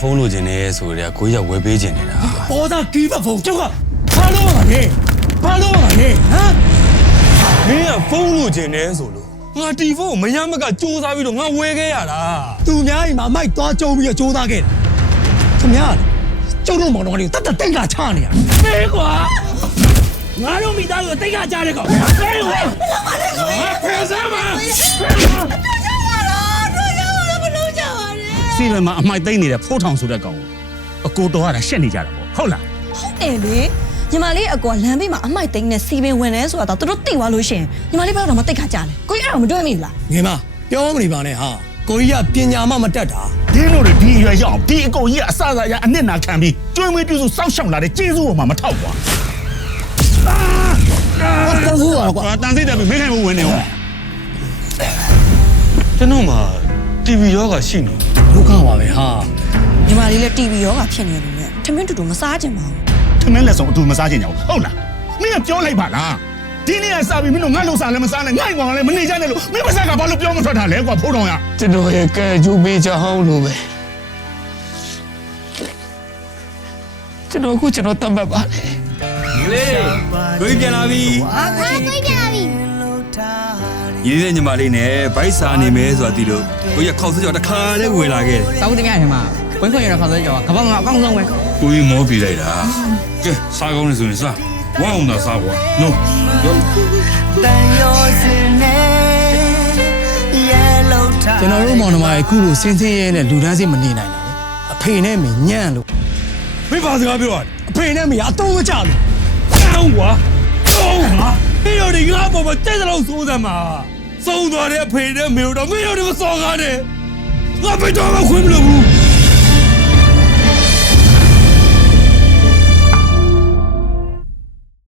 ဖုန်းလိုချင်နေဆိုတော့ကိုကြီးကဝယ်ပေးချင်နေတာပေါ်သားကီးဖုန်းကျောက်ကဘာလို့ပါလဲဘာလို့ပါလဲဟမ်မင်းကဖုန်းလိုချင်နေဆိုလို့ငါတီဖုန်းမရမကစူးစမ်းပြီးတော့ငါဝယ်ခဲ့ရတာသူများအိမ်မှာမိုက်သွားကြုံပြီးတော့စူးစမ်းခဲ့တယ်ခင်ဗျားကျုပ်တို့မောင်တော်ကတတ်တိတ်ကချနေရမေးကွာငါတို့မိသားစုတိတ်ကချတဲ့ကောင်မေးကွာဖယ်စမ်းပါစီမံမှာအမိုက်သိမ့်နေတဲ့ဖိုးထောင်ဆိုတဲ့ကောင်အကိုတော်ကရှက်နေကြတာပေါ့ဟုတ်လားဟုတ်တယ်လေညီမလေးအကွာလမ်းဘေးမှာအမိုက်သိမ်းနဲ့စီပင်ဝင်နေဆိုတာတော့သူတို့သိသွားလို့ရှိရင်ညီမလေးဘယ်တော့မှတိတ်ခါကြလဲကိုကြီးအဲ့တော့မတွေ့မိဘူးလားငယ်မပြောမနေပါနဲ့ဟာကိုကြီးကပညာမှမတတ်တာဒီလိုတွေဒီအရွယ်ရောက်ဒီအကုန်ကြီးကအစအစရအနစ်နာခံပြီးကျွေးမွေးပြုစုစောက်ရှောက်လာတဲ့ကျေးဇူးပေါ်မှာမထောက်ကွာတန်ဆိုးပါကွာတန်စိတ်တယ်မင်းခိုင်မဝင်နေဟုတ်ကျွန်တော်မှ TV ရောကရှိနေဒုက္ခပါပဲဟာညီမလေးလည်း TV ရောကဖြစ်နေတယ်နဲ့ထမင်းတူတူမစားကြပါဘူးထမင်းလက်ဆောင်အတူမစားချင်ကြဘူးဟုတ်လားမင်းကပြောလိုက်ပါလားဒီနေ့ကစားပြီးမင်းတို့ငါ့လုံစားလည်းမစားနဲ့ငါ့ကောင်လည်းမနေကြနဲ့လို့မင်းမစားကဘာလို့ပြောမထွက်တာလဲကွာဖိုးတော်ရကျွန်တော်ရဲ့ကဲကျိုးပေးချောင်းလို့ပဲကျွန်တော်တတ်မှတ်ပါလေကိုကြီးပြန်လာပြီဟာကိုကြီးပြန်လာပြီရင်းတဲ့ညီမလေးနဲ့ဗိုက်စာနေမယ်ဆိုတာဒီလိုကိုကြီးခေါက်စကြောတခါတည်းဝယ်လာခဲ့တယ်စောင်းတင်ရမှာဝင်းခွင့်ရတဲ့ခေါက်စကြောကဘာမှအကောင်းဆုံးပဲကိုကြီးမောပြလိုက်တာကဲစားကောင်းနေဆိုရင်စားဝမ်းအောင်သာစားကွာနော်ကျွန်တော်တို့မောင်နှမရဲ့ခုလိုစင်းစင်းရဲနဲ့လူတန်းစင်းမနေနိုင်တာလေအဖေနဲ့မညံ့လို့မင်းဘာစကားပြောရလဲအဖေနဲ့မရအတုံးမကြလို့ကောင်းကွာကောင်းပါမင်းတို့ဒီငါ့ပေါ်မှာတဲ့လောက်စိုးစမ်းမှာစုံသွားတဲ့အဖေနဲ့မေတို့တော့မင်းတို့မစော်ကားနဲ့ငါဘယ်တော့မှခွင့်မလို့ဘူး